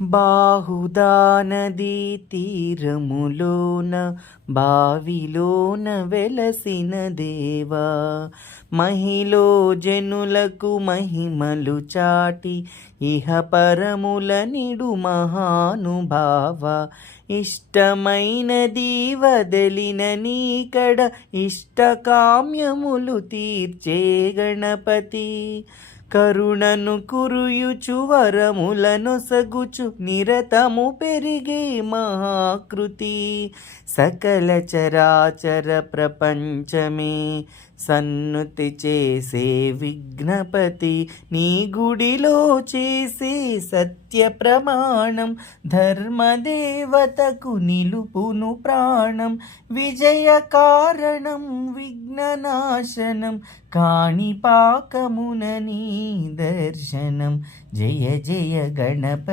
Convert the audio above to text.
బాహుదా నదీ తీరములోన బావిలోన వెలసిన దేవా, మహిలో జనులకు మహిమలు చాటి ఇహ పరముల నిడు మహానుభావ, ఇష్టమైనది వదలిన నీకడ ఇష్టకామ్యములు తీర్చే గణపతి, కరుణను కురుయుచు వరములనొసగుచు నిరతము పెరిగే మహాకృతి, సకల చరాచర ప్రపంచమే సన్నుతి చేసే విఘ్నపతి, నీ గుడిలో చేసే సత్య ప్రమాణం ధర్మదేవతకు నిలుపును ప్రాణం, విజయ కారణం విఘ్ననాశనం కాణిపాకమున నీ దర్శనం, జయ జయ గణపతి.